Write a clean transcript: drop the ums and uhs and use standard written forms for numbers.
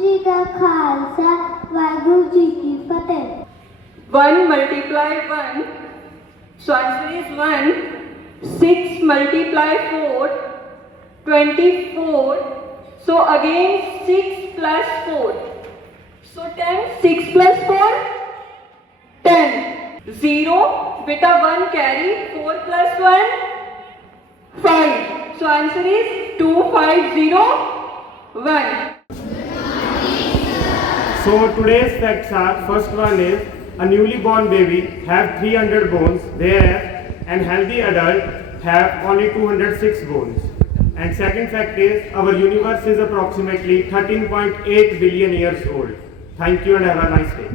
जी का खालसा वाहिगुरु जी की फतेह। 1 multiply 1, so answer is 1. 6 multiply 4, 24. So again 6 plus 4. So 10, 6 plus 4, 10. 0, beta 1 carry, 4 plus 1, 5. So answer is 2501. So today's facts are, first one is a newly born baby have 300 bones, whereas an healthy adult have only 206 bones. And second fact is our universe is approximately 13.8 billion years old. Thank you and have a nice day.